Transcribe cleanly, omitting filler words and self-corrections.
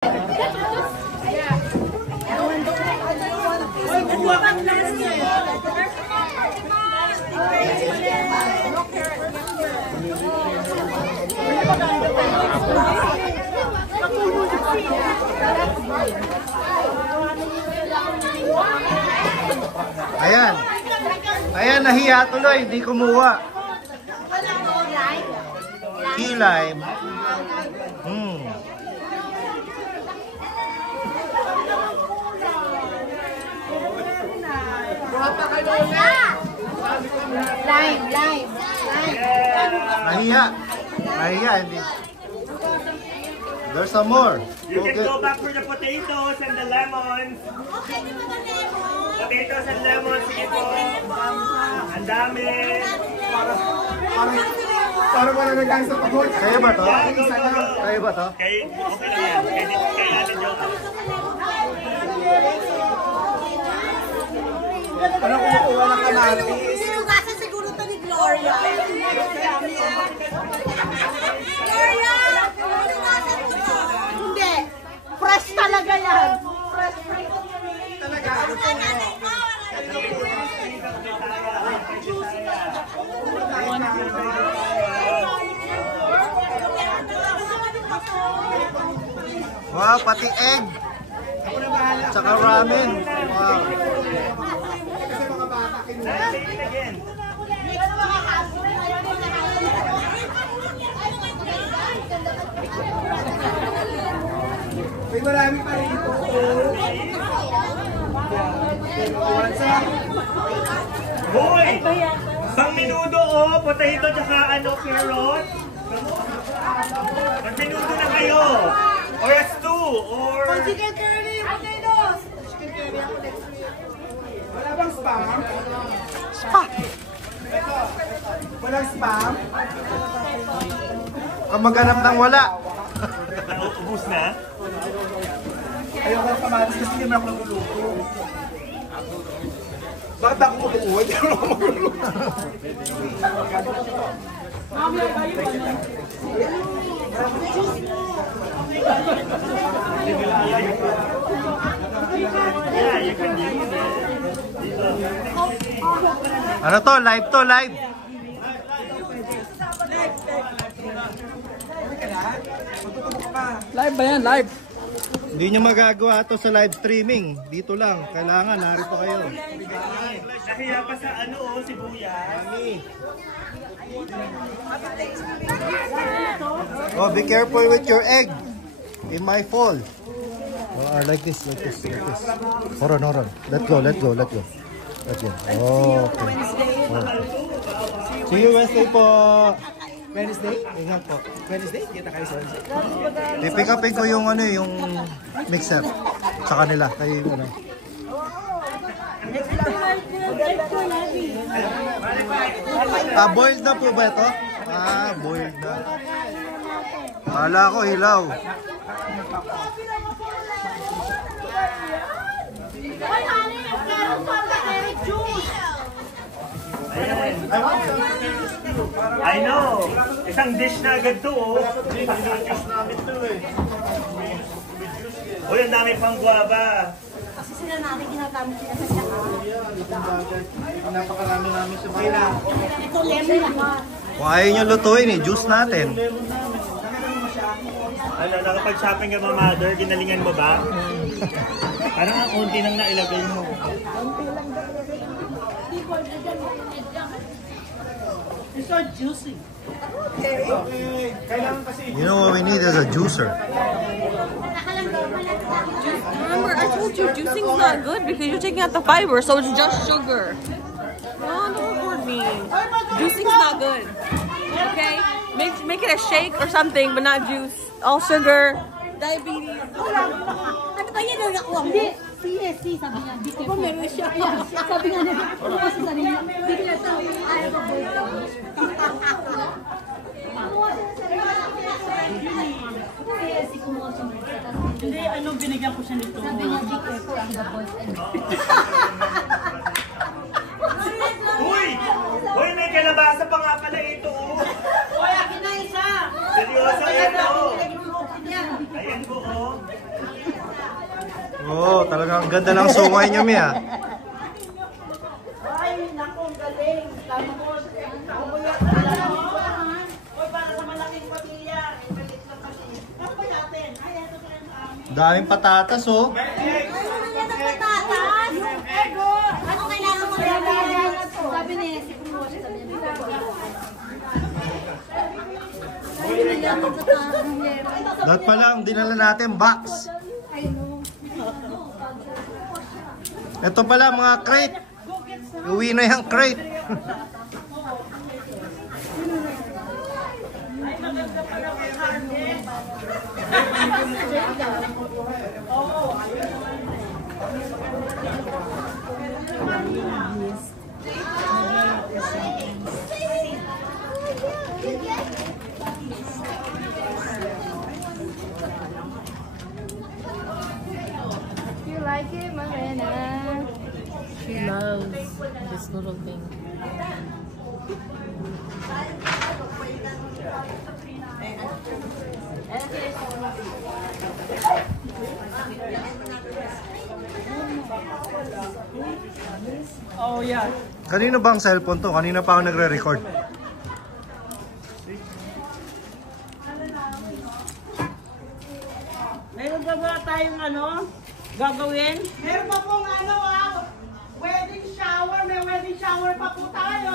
Ayan. Ayan, nahiya tuloy. Hindi kumuha. Key lime. Lime. Nahiya. Nahiya, hindi. There's some more. You can go back for the potatoes and the lemons. Potatoes and lemons, sige po. Ang dami. Para wala na guys sa pagod. Kaya ba to? Yeah, go. Kaya ba to? Okay lang yan. Kaya natin yung... Parang kumukuha ng kamatis. Sinugasan siguro ito ni Gloria. Gloria! Sinugasan mo ito. Hindi. Fresh talaga yan. Fresh. Talaga. Wow, pati egg. Tsaka ramen. Wow. May marami pa rito. Hoy! Pang minudo oh! Potato tsaka ano, carrot. Pag minudo na kayo. Or a stew. Or... Chicken curry, potatoes. Wala bang spam? Walang spam? Ang maghanap ng wala. Ubus na? Ayoko ng kamatis kasi hindi naman ako nagluluto. Bakit ako kumukuha? Hindi naman ako magluluto. Yeah, you can use it. Ano to? Live to, live. Live ba yan? Live? Hindi nyo magagawa to sa live streaming. Dito lang. Kailangan, narito kayo. Nahiya pa sa ano oh, sibuyas. Oh, be careful with your egg. It might fall. Oh, like this. Hold on. Let go. Oh, okay. Oh. See you Wednesday po. Wednesday? Ingat po. Wednesday? Kita kayo sa Wednesday? I-pick upin ko yung ano, yung mixer sa kanila. Kayo yung ano. Boiled na po ba ito? Boiled na. Kala ko hilaw. I know. Isang dish na agad to oh. Uy, ang dami pang guava. Kasi sila natin ginagamit sila sa saka. Napakarami namin sa bayan. Ito lemon naman. Kung ayaw nyo lutuin juice natin. Ano, nakapag-shopping ka ba, mother? Ginalingan mo ba? Parang ang unti nang nailagay mo. It's so juicy. You know what we need is a juicer. Remember, I told you juicing's not good because you're taking out the fiber, so it's just sugar. No, don't record me. Juicing's not good. Okay? Make it a shake or something, but not juice. All sugar. Diabetes. Ano ba yan ang nakuha mo? CSC, sabi niya. Ako meron siya. Sabi nga niya, ano kasi sabi niya, bigyan na ito, ayaw ka boyfriend. CSC kumuha siya. Hindi, anong binigyan ko siya nito? Sabi niya, be careful ang the boyfriend. Uy, may kalabasa pa nga pala ito. Uy, akin na isa. Seryoso yan oh. Ayan po oh. Oh, talagang ang ganda ng sungay niyo, Mi, ah. Ay, naku, ang galing. Tama ko. Oy, para sa malaking pamilya. Galit na kasi. Ano ba natin? Ay, ito pa yung amin. Daming patatas, oh. Ano kailangan mo gawin? Sabi ni si Kumo, sabi niya. Dapat pa lang, dinala natin box. Ito pala mga crate. Uwi na yung crate. You like it, Marina? She loves this little thing. Oh, yeah. Kanino bang cellphone to? Kanina pa ako nagre-record. Meron pa ba tayong gagawin? Meron pa pong wedding shower. May wedding shower pa po tayo.